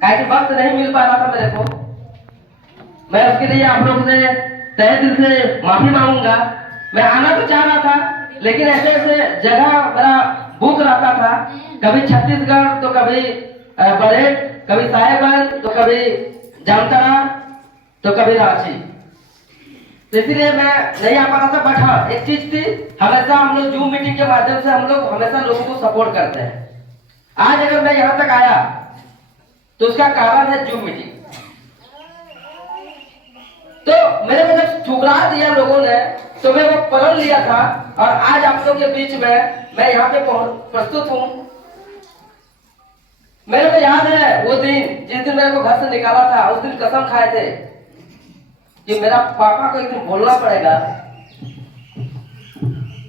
काहे कि वक्त नहीं मिल पा रहा था मेरे को। मैं उसके लिए आप लोग से तहे दिल से माफी मांगूंगा। मैं आना तो चाह रहा था, लेकिन ऐसे ऐसे जगह मेरा बुक रहता था, कभी छत्तीसगढ़ तो कभी बरेट, कभी साहेबगंज तो कभी जामताड़ा तो कभी रांची, तो इसीलिए मैं नहीं आ पा रहा था। बट हाँ, एक चीज थी, हमेशा हम लोग जूम मीटिंग के माध्यम से हम लोग हमेशा लोगों को सपोर्ट करते हैं। आज अगर मैं यहाँ तक आया तो उसका कारण है जूम मीटिंग। तो मेरे को जब ठुकरा दिया लोगों ने तो मैं वो पलट लिया था, और आज आप लोगों के बीच में मैं यहाँ पे प्रस्तुत हूँ। मेरे को याद है वो दिन जिस दिन मेरे को घर से निकाला था, उस दिन कसम खाए थे कि मेरा पापा को एक दिन बोलना पड़ेगा,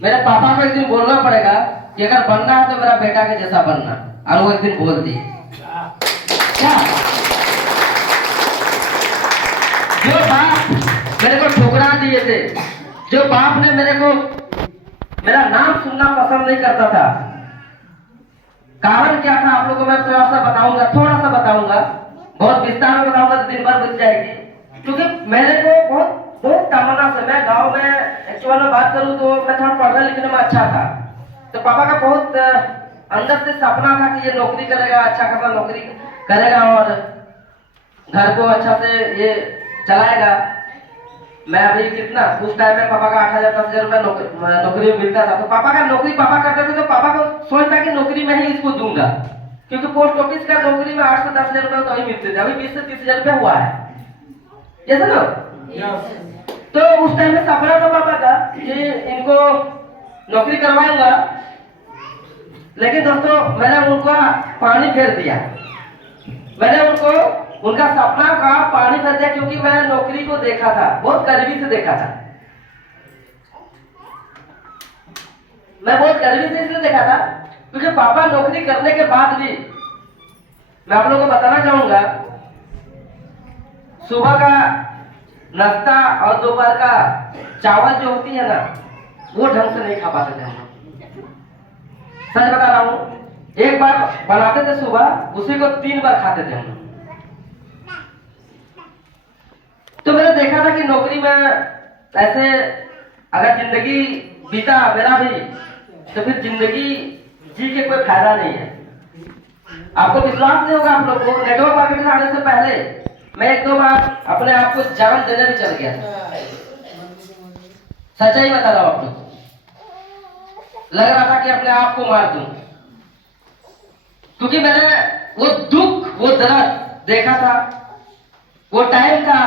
मेरे पापा को एक दिन बोलना पड़ेगा कि अगर बनना है तो मेरा बेटा के जैसा बनना। और वो एक दिन बोल दिए क्या? जो बाप मेरे को ठुकरा दिए थे, जो बाप ने मेरे को मेरा नाम सुनना पसंद नहीं करता था, कारण क्या था आप लोगों को मैं थोड़ा सा बताऊंगा, बहुत विस्तार में बताऊंगा, दिन भर बीत जाएगी। क्योंकि मेरे को बहुत तमन्ना से, मैं गांव में एक्चुअल में बात करूं तो मैं थोड़ा पढ़ने लिखने में अच्छा था, तो पापा का बहुत अंदर से सपना था कि ये नौकरी करेगा, अच्छा खासा नौकरी करेगा और घर को अच्छा से ये चलाएगा। मैं अभी कितना उस टाइम में पापा का 8,000-10,000 रुपया नौकरी मिलता था, तो पापा का नौकरी पापा करते थे, तो पापा को सोचता कि नौकरी में ही इसको दूंगा, क्योंकि पोस्ट ऑफिस का नौकरी में 8 से 10,000 रुपये तो ही मिलते थे। अभी 20 से 30,000 रुपया हुआ है, जैसे ना। तो उस टाइम में सपना था पापा का कि इनको नौकरी करवाऊंगा, लेकिन दोस्तों मैंने उनका पानी फेर दिया, मैंने उनका सपना का पानी फेर दिया, क्योंकि मैंने नौकरी को देखा था, बहुत करीबी से देखा था। मैं बहुत करीबी से इसलिए देखा था क्योंकि पापा नौकरी करने के बाद भी, मैं आप लोगों को बताना चाहूंगा, सुबह का नाश्ता और दोपहर का चावल जो होती है ना, वो ढंग से नहीं खा पाते थे हम लोग। सच बता रहा हूँ, एक बार बनाते थे सुबह, उसी को 3 बार खाते थे हम लोग। तो मैंने देखा था कि नौकरी में ऐसे अगर जिंदगी बीता मेरा भी, तो फिर जिंदगी जी के कोई फायदा नहीं है। आपको विश्वास नहीं होगा, आप लोग को नेटवर्क मार्केटिंग आने से पहले मैं 1-2 बार अपने आप को जान देने भी चल गया था। सच्चाई बता रहा हूं आपको, लग रहा था कि अपने आप को मार दूं, क्योंकि मैंने वो दुख, वो दर्द देखा था, वो टाइम था।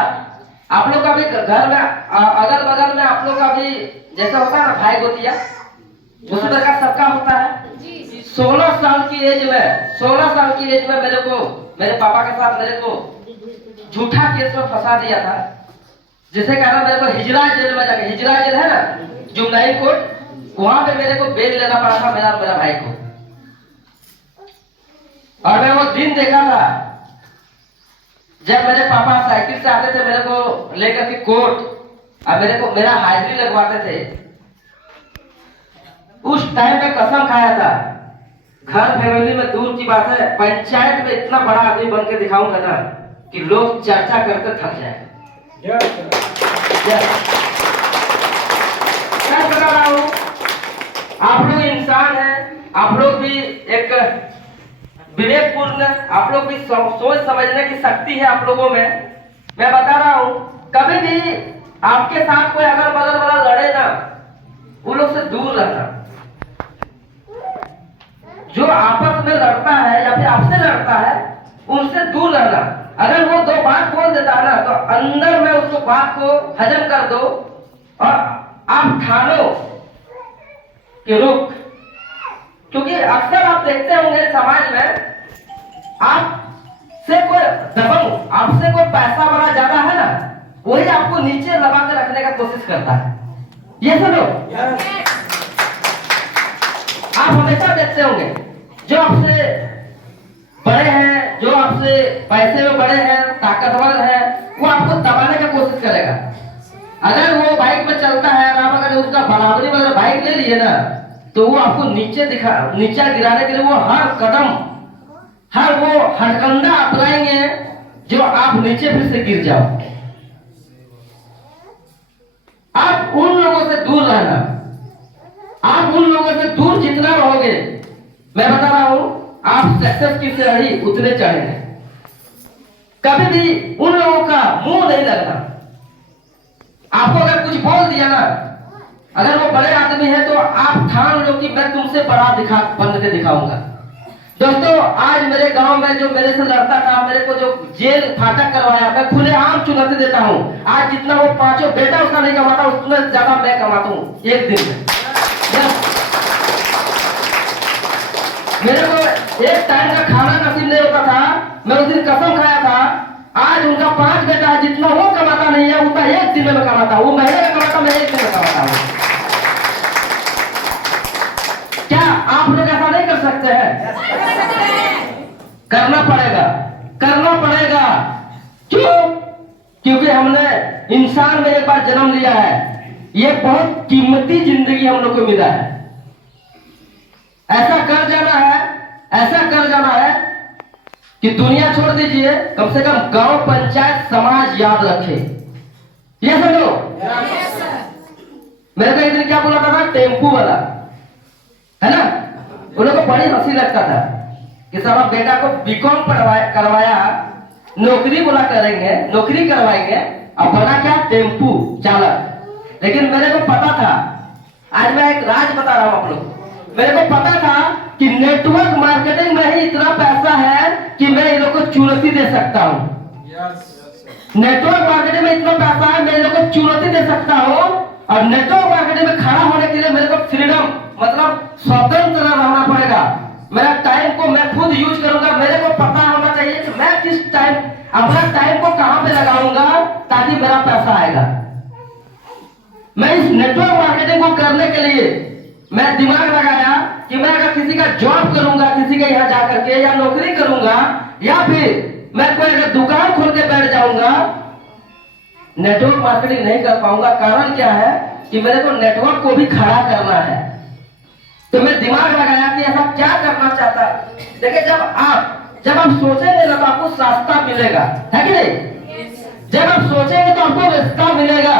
आप लोग का भी घर में अगल बगल में आप लोग का भी जैसा होता है ना भाई गोतिया, उसी प्रकार सबका होता है। 16 साल की एज में मेरे को मेरे पापा के साथ मेरे को झूठा केस में फंसा दिया था, जिसके कारण मेरे को हिजरा जेल में जाके, हिजरा जेल है ना जुमलाई कोर्ट, वहां पे मेरे को बेल लेना पड़ा था मेरा भाई को। और मैं वो दिन देखा था जब मेरे पापा साइकिल से आते थे मेरे को लेकर के कोर्ट, और मेरा हाजिरी लगवाते थे। उस टाइम में कसम खाया था, घर फैमिली में दूर की बात है, पंचायत में इतना बड़ा आदमी बन के दिखाऊंगा ना कि लोग चर्चा करके थक जाएंगे। मैं बता रहा हूं, आप लोग इंसान हैं, आप लोग भी एक विवेकपूर्ण, आप लोग भी सोच समझने की शक्ति है आप लोगों में। मैं बता रहा हूं, कभी भी आपके साथ कोई अगल बगल वाला लड़े ना, उन लोग से दूर रहना। जो आपस में लड़ता है या फिर आपसे लड़ता है, उनसे दूर रहना। अगर वो 2 बात बोल देता है ना, तो अंदर में उसको बात को हजम कर दो और आप ठानो कि रुक। क्योंकि अक्सर आप देखते होंगे समाज में, आपसे कोई दबंग, आपसे कोई पैसा वाला ज्यादा है ना, वही आपको नीचे दबा के रखने का कोशिश करता है। ये सुनो, आप हमेशा देखते होंगे जो आपसे बड़े हैं, जो आपसे पैसे में बड़े हैं, ताकतवर है, वो आपको दबाने का कोशिश करेगा। अगर वो बाइक में चलता है और आप अगर उसका बराबरी में अगर बाइक ले लिए ना, तो वो आपको नीचे गिराने के लिए वो हर कदम, हर वो हथकंडा अपनाएंगे आप नीचे फिर से गिर जाओ। आप उन लोगों से दूर रहना। आप उन लोगों से दूर जितना रहोगे, मैं बता रहा हूं, आप सक्सेस की सीढ़ी उतने चढ़ेंगे। कभी भी उन लोगों का मुंह नहीं लगना। आपको अगर कुछ बोल दिया ना, अगर वो बड़े आदमी है तो आप ठान लो कि मैं तुमसे बड़ा बन के दिखाऊंगा। दोस्तों, आज मेरे गांव में जो मेरे से लड़ता था, मेरे को जो जेल फाटक करवाया, मैं खुलेआम चुनौती देता हूं। आज जितना वो पांचों बेटा उसका नहीं कमाता, उतना ज्यादा मैं कमाता हूं एक दिन में। मेरे को एक टाइम का खाना नसीब नहीं होता था, मैं उस दिन कसम खाया था। आज उनका 5 बेटा है, जितना वो कमाता नहीं है उतना एक दिन में मैं कमाता हूँ। वो महीने में कमाता, मैं एक दिन में कमाता हूँ। क्या आप लोग ऐसा नहीं कर सकते हैं? करना पड़ेगा, करना पड़ेगा। क्यों? क्योंकि हमने इंसान में एक बार जन्म लिया है। ये बहुत कीमती जिंदगी हम लोग को मिला है। ऐसा कर जाना है, ऐसा कर जाना है कि दुनिया छोड़ दीजिए, कम से कम गांव, पंचायत, समाज याद रखे। ये समझो। मेरे को एक दिन क्या बोला था, टेम्पू वाला है ना, उन लोगों को बड़ी हंसी लगता था कि साहब बेटा को बीकॉम करवाया, नौकरी बोला करेंगे, नौकरी करवाएंगे, अब बना क्या, टेम्पू चालक। लेकिन मेरे को पता था, आज मैं एक राज बता रहा हूं आप लोग, मेरे को पता था कि नेटवर्क मार्केटिंग में ही इतना पैसा है कि मैं इन लोग को चुनौती दे सकता हूं। नेटवर्क मार्केटिंग में इतना पैसा है, मैं इन लोग को चुनौती दे सकता हूं। और नेटवर्क मार्केटिंग में खड़ा होने के लिए मेरे को फ्रीडम, मतलब स्वतंत्र रहना पड़ेगा। मेरा टाइम को मैं खुद यूज करूंगा। मेरे को पता होना चाहिए कि मैं किस टाइम, अपना टाइम को कहां पे लगाऊंगा ताकि मेरा पैसा आएगा। मैं इस नेटवर्क मार्केटिंग को करने के लिए मैं दिमाग लगाया कि मैं अगर किसी का जॉब करूंगा, किसी के यहाँ जाकर के, या नौकरी करूंगा, या फिर मैं कोई अगर दुकान खोल के बैठ जाऊंगा, नेटवर्क मार्केटिंग नहीं कर पाऊंगा। कारण क्या है कि मेरे को नेटवर्क को भी खड़ा करना है। तो मैं दिमाग लगाया कि ऐसा क्या करना चाहता। देखिए, जब आप सोचेंगे ना तो आपको रास्ता मिलेगा, है कि नहीं? जब आप सोचेंगे तो आपको रास्ता मिलेगा।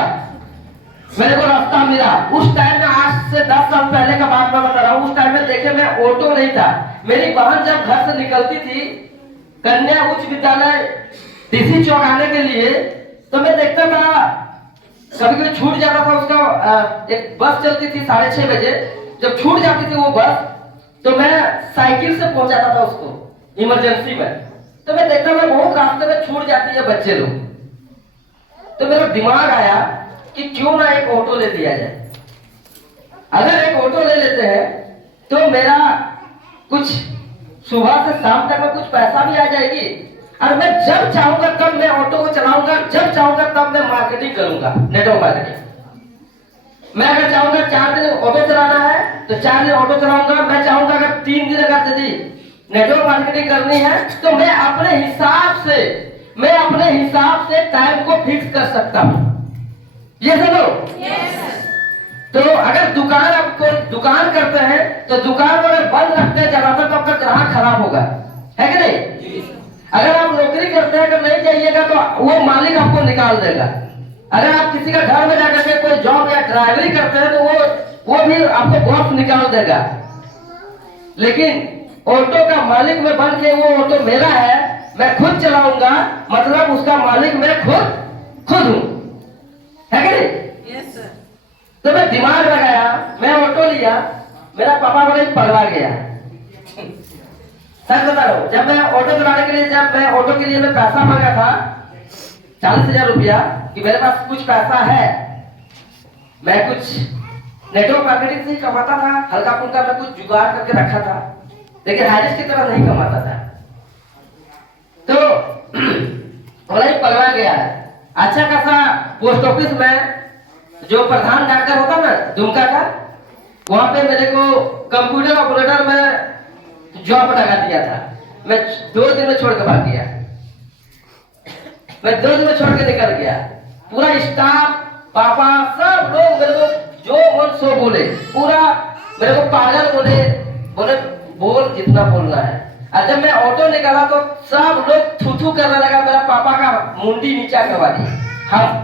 मेरे को रास्ता मिला उस टाइम में। आज से 10 साल पहले का बात मैं बता रहा हूँ। उस टाइम में देखे मैं ऑटो नहीं था। मेरी बहन जब घर से निकलती थी कन्या उच्च विद्यालय टीसी चौक आने के लिए, तो मैं देखता था कभी कभी छूट जाता था उसका। एक बस चलती थी 6:30 बजे, जब छूट जाती थी वो बस, तो मैं साइकिल से पहुंचाता था उसको इमरजेंसी में। तो मैं देखता था बहुत रास्ते में छूट जाती है बच्चे लोग। तो मेरा दिमाग आया कि क्यों ना एक ऑटो ले लिया जाए। अगर एक ऑटो ले लेते हैं तो मेरा कुछ सुबह से शाम तक में कुछ पैसा भी आ जाएगी, और मैं जब चाहूंगा तब मैं ऑटो को चलाऊंगा, जब चाहूंगा तब मैं मार्केटिंग करूंगा, नेटवर्क मार्केटिंग। मैं अगर चाहूंगा 4 दिन ऑटो चलाना है तो 4 दिन ऑटो चलाऊंगा। मैं चाहूंगा अगर 3 दिन अगर यदि नेटवर्क मार्केटिंग करनी है तो मैं अपने हिसाब से टाइम को फिक्स कर सकता हूं। ये सुनो। तो अगर दुकान करते हैं तो दुकान को अगर बंद रखते हैं ज्यादातर तो आपका ग्राहक खराब होगा, है कि नहीं? अगर आप नौकरी करते हैं, अगर नहीं जाइएगा तो वो मालिक आपको निकाल देगा। अगर आप किसी का घर में जाकर के कोई जॉब या ड्राइवरी करते हैं तो वो भी आपको बॉस निकाल देगा। लेकिन ऑटो का मालिक में बन के, वो ऑटो मेरा है, मैं खुद चलाऊंगा, मतलब उसका मालिक मैं खुद हूं, है कि नहीं? तो मैं दिमाग लगाया, मैं ऑटो लिया। मेरा पापा बड़ा ही पगला गया, सच बता रहा हूं। जब मैं ऑटो चलाने के लिए, जब मैं ऑटो के लिए मैं पैसा मांगा था 40,000 रुपया कि मेरे पास कुछ पैसा है, मैं कुछ नेटवर्क मार्केटिंग से ही कमाता था, हल्का फुल्का मैं कुछ जुगाड़ करके रखा था, लेकिन हारिस की तरह नहीं कमाता था। तो बड़ा ही पगला गया है। अच्छा खासा पोस्ट ऑफिस में जो प्रधान डॉक्टर होता ना दुमका का, वहां पे मेरे को कंप्यूटर ऑपरेटर में जॉब लगा दिया था। मैं 2 दिन में छोड़ के भाग गया। मैं 2 दिन में छोड़ के निकल गया। पूरा स्टाफ, पापा, सब लोग मेरे को जो मन सो बोले, पूरा मेरे को पागल बोले बोल जितना बोलना है। और जब मैं ऑटो निकाला तो सब लोग थू थू करने लगा, मेरा पापा का मुंडी नीचा करवा दी। हम